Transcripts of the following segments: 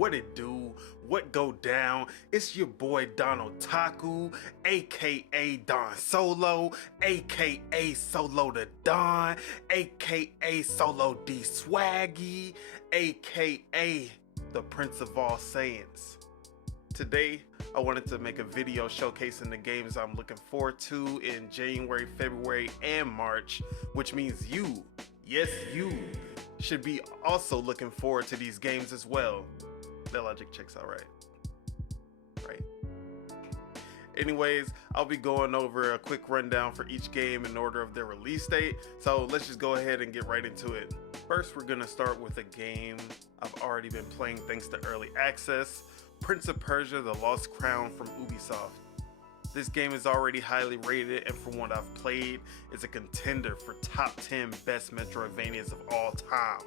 what it do, what go down. It's your boy Don Otaku, aka Don Solo, aka Solo the Don, aka Solo D Swaggy, aka the Prince of All Saiyans. Today, I wanted to make a video showcasing the games I'm looking forward to in January, February, and March, which means you, yes you, should be also looking forward to these games as well. That logic checks out, right? Anyways, I'll be going over a quick rundown for each game in order of their release date, so let's just go ahead and get right into it. First, we're gonna start with a game I've already been playing thanks to early access, Prince of Persia: The Lost Crown from Ubisoft. This game is already highly rated, and from what I've played, is a contender for top 10 best Metroidvanias of all time.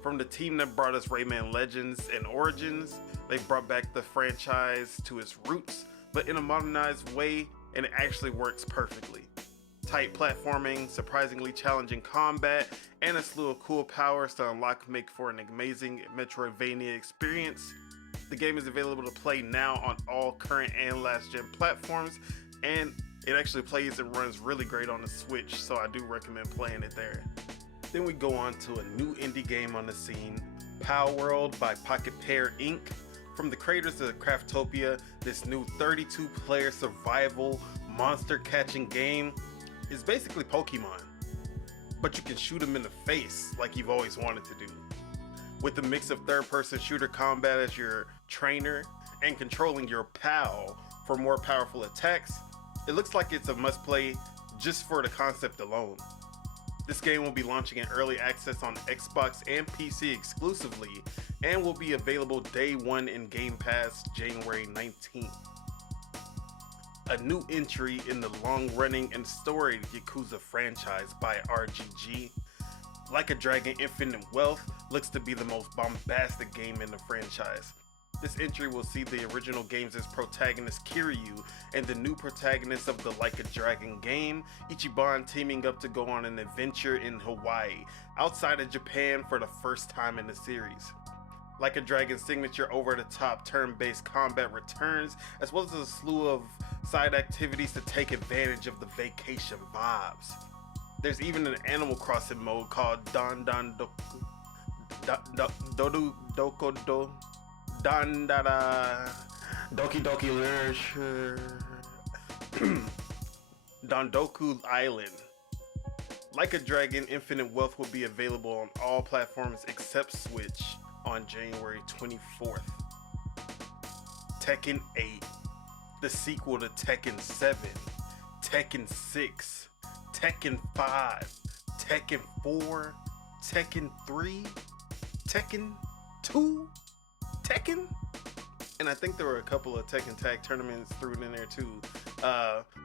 From the team that brought us Rayman Legends and Origins, they brought back the franchise to its roots, but in a modernized way, and it actually works perfectly. Tight platforming, surprisingly challenging combat, and a slew of cool powers to unlock make for an amazing Metroidvania experience. The game is available to play now on all current and last gen platforms, and it actually plays and runs really great on the Switch, so I do recommend playing it there. Then we go on to a new indie game on the scene, PalWorld by Pocket Pair Inc. From the creators of Craftopia, this new 32-player survival monster catching game is basically Pokemon, but you can shoot them in the face like you've always wanted to do. With a mix of third-person shooter combat as your trainer and controlling your PAL for more powerful attacks, it looks like it's a must-play just for the concept alone. This game will be launching in early access on Xbox and PC exclusively, and will be available day one in Game Pass January 19th. A new entry in the long-running and storied Yakuza franchise by RGG, Like a Dragon Infinite Wealth looks to be the most bombastic game in the franchise. This entry will see the original game's protagonist Kiryu and the new protagonist of the Like a Dragon game, Ichiban, teaming up to go on an adventure in Hawaii, outside of Japan for the first time in the series. Like a Dragon's signature over-the-top turn-based combat returns, as well as a slew of side activities to take advantage of the vacation vibes. There's even an Animal Crossing mode called Don Don Dokodo Don Dada Doki Doki Literature Dondoku Island. Like a Dragon Infinite Wealth will be available on all platforms except Switch on January 24th. Tekken 8, the sequel to Tekken 7, Tekken 6, Tekken 5, Tekken 4, Tekken 3, Tekken 2, Tekken? And I think there were a couple of Tekken Tag tournaments thrown in there too,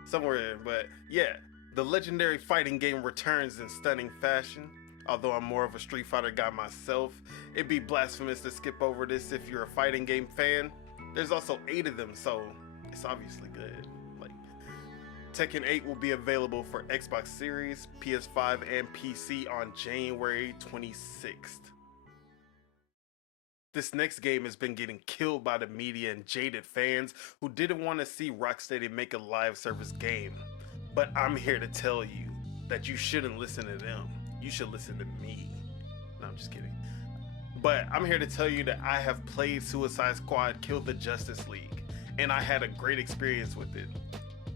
somewhere, but yeah, the legendary fighting game returns in stunning fashion. Although I'm more of a Street Fighter guy myself, it'd be blasphemous to skip over this if you're a fighting game fan. There's also 8 of them, so it's obviously good. Like, Tekken 8 will be available for Xbox Series, PS5, and PC on January 26th. This next game has been getting killed by the media and jaded fans who didn't want to see Rocksteady make a live service game. But I'm here to tell you that you shouldn't listen to them. You should listen to me. No, I'm just kidding. But I'm here to tell you that I have played Suicide Squad Kill the Justice League, and I had a great experience with it.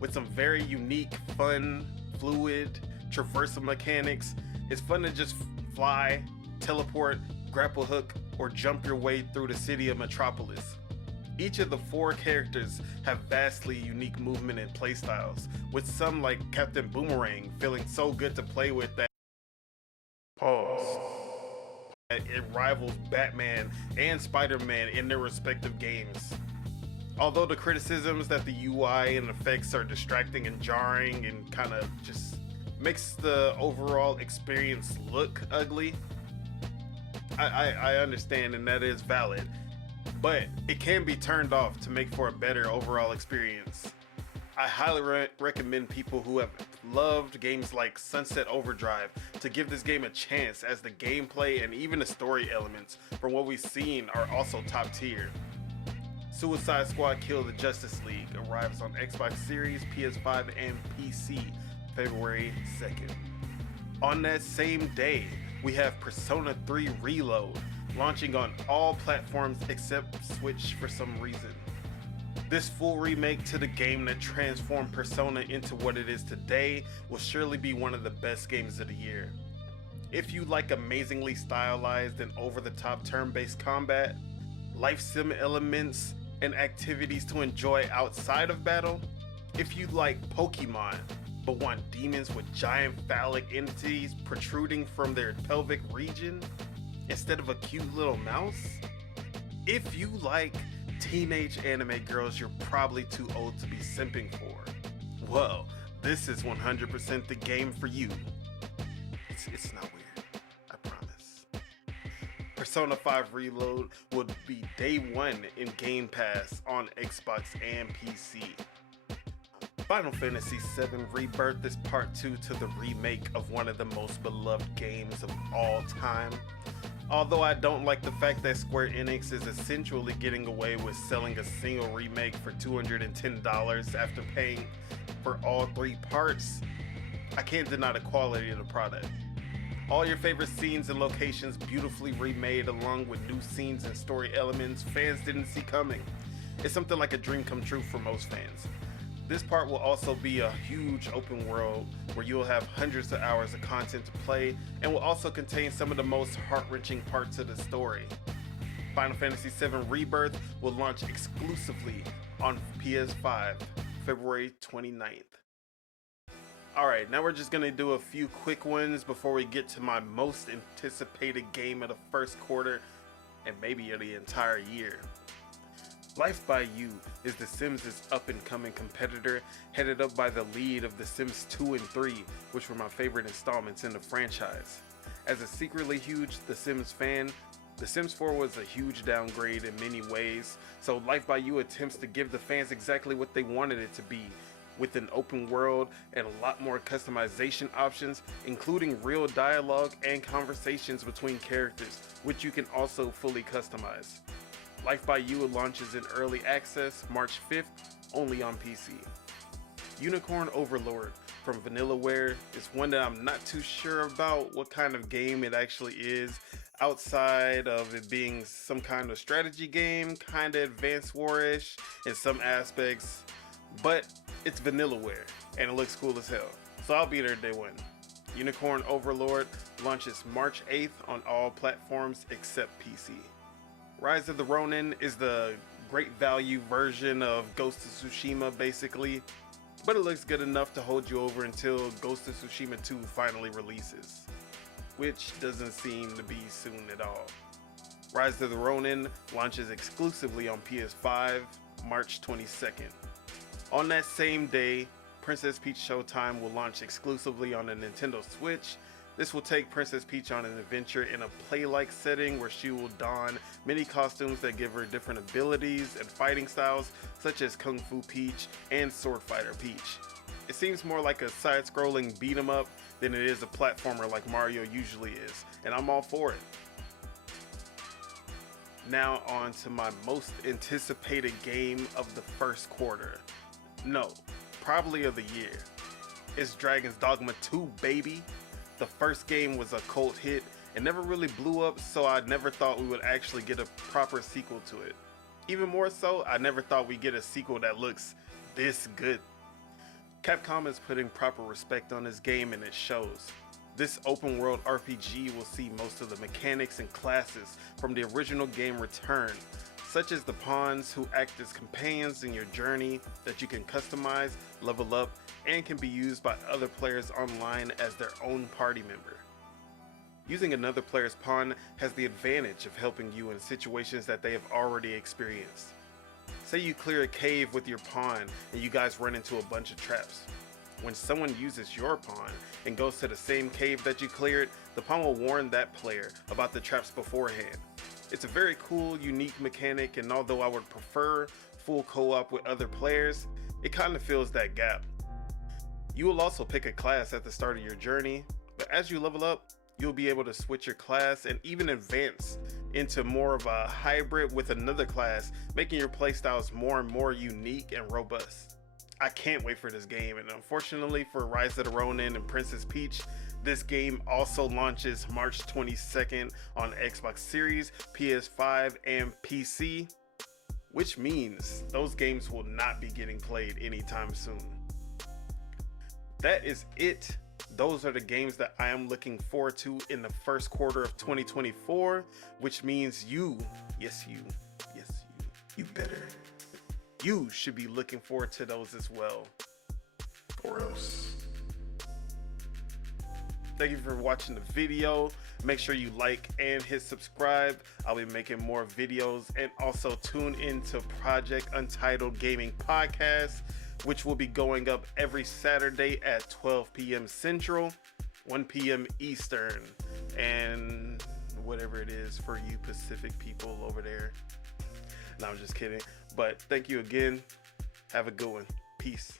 With some very unique, fun, fluid, traversal mechanics, it's fun to just fly, teleport, grapple hook, or jump your way through the city of Metropolis. Each of the 4 characters have vastly unique movement and playstyles, with some like Captain Boomerang feeling so good to play with that it rivals Batman and Spider-Man in their respective games. Although the criticisms that the UI and effects are distracting and jarring and kind of just makes the overall experience look ugly, I understand, and that is valid, but it can be turned off to make for a better overall experience. I highly recommend people who have loved games like Sunset Overdrive to give this game a chance, as the gameplay and even the story elements from what we've seen are also top tier. Suicide Squad Kill the Justice League arrives on Xbox Series, PS5, and PC February 2nd. On that same day, we have Persona 3 Reload launching on all platforms except Switch for some reason. This full remake to the game that transformed Persona into what it is today will surely be one of the best games of the year. If you like amazingly stylized and over-the-top turn-based combat, life sim elements, and activities to enjoy outside of battle, if you like Pokemon but want demons with giant phallic entities protruding from their pelvic region instead of a cute little mouse, if you like teenage anime girls you're probably too old to be simping for, well, this is 100% the game for you. It's not weird, I promise. Persona 5 Reload will be day one in Game Pass on Xbox and PC. Final Fantasy VII Rebirth is part 2 to the remake of one of the most beloved games of all time. Although I don't like the fact that Square Enix is essentially getting away with selling a single remake for $210 after paying for all 3 parts, I can't deny the quality of the product. All your favorite scenes and locations beautifully remade, along with new scenes and story elements fans didn't see coming. It's something like a dream come true for most fans. This part will also be a huge open world where you'll have hundreds of hours of content to play, and will also contain some of the most heart-wrenching parts of the story. Final Fantasy VII Rebirth will launch exclusively on PS5, February 29th. Alright, now we're just gonna do a few quick ones before we get to my most anticipated game of the first quarter, and maybe of the entire year. Life by You is The Sims' up-and-coming competitor, headed up by the lead of The Sims 2 and 3, which were my favorite installments in the franchise. As a secretly huge The Sims fan, The Sims 4 was a huge downgrade in many ways, so Life by You attempts to give the fans exactly what they wanted it to be, with an open world and a lot more customization options, including real dialogue and conversations between characters, which you can also fully customize. Life by You launches in early access March 5th, only on PC. Unicorn Overlord from Vanillaware is one that I'm not too sure about what kind of game it actually is, outside of it being some kind of strategy game, kind of advanced war-ish in some aspects, but it's Vanillaware and it looks cool as hell, so I'll be there day one. Unicorn Overlord launches March 8th on all platforms except PC. Rise of the Ronin is the great value version of Ghost of Tsushima basically, but it looks good enough to hold you over until Ghost of Tsushima 2 finally releases, which doesn't seem to be soon at all. Rise of the Ronin launches exclusively on PS5, March 22nd. On that same day, Princess Peach Showtime will launch exclusively on the Nintendo Switch. This will take Princess Peach on an adventure in a play-like setting where she will don many costumes that give her different abilities and fighting styles, such as Kung Fu Peach and Sword Fighter Peach. It seems more like a side-scrolling beat-em-up than it is a platformer like Mario usually is, and I'm all for it. Now on to my most anticipated game of the first quarter. No, probably of the year. It's Dragon's Dogma 2, baby! The first game was a cult hit and never really blew up, so I never thought we would actually get a proper sequel to it. Even more so, I never thought we'd get a sequel that looks this good. Capcom is putting proper respect on this game, and it shows. This open world RPG will see most of the mechanics and classes from the original game return, such as the pawns who act as companions in your journey that you can customize, level up, and can be used by other players online as their own party member. Using another player's pawn has the advantage of helping you in situations that they have already experienced. Say you clear a cave with your pawn and you guys run into a bunch of traps. When someone uses your pawn and goes to the same cave that you cleared, the pawn will warn that player about the traps beforehand. It's a very cool, unique mechanic, and although I would prefer full co-op with other players, it kind of fills that gap. You will also pick a class at the start of your journey, but as you level up, you'll be able to switch your class and even advance into more of a hybrid with another class, making your playstyles more and more unique and robust. I can't wait for this game, and unfortunately for Rise of the Ronin and Princess Peach, this game also launches March 22nd on Xbox Series, PS5, and PC, which means those games will not be getting played anytime soon. That is it. Those are the games that I am looking forward to in the first quarter of 2024, which means you should be looking forward to those as well. Or else. Thank you for watching the video. Make sure you like and hit subscribe. I'll be making more videos, and also tune into Project Untitled Gaming Podcast, which will be going up every Saturday at 12 p.m. Central, 1 p.m. Eastern, and whatever it is for you Pacific people over there. No, I'm just kidding. But thank you again. Have a good one. Peace.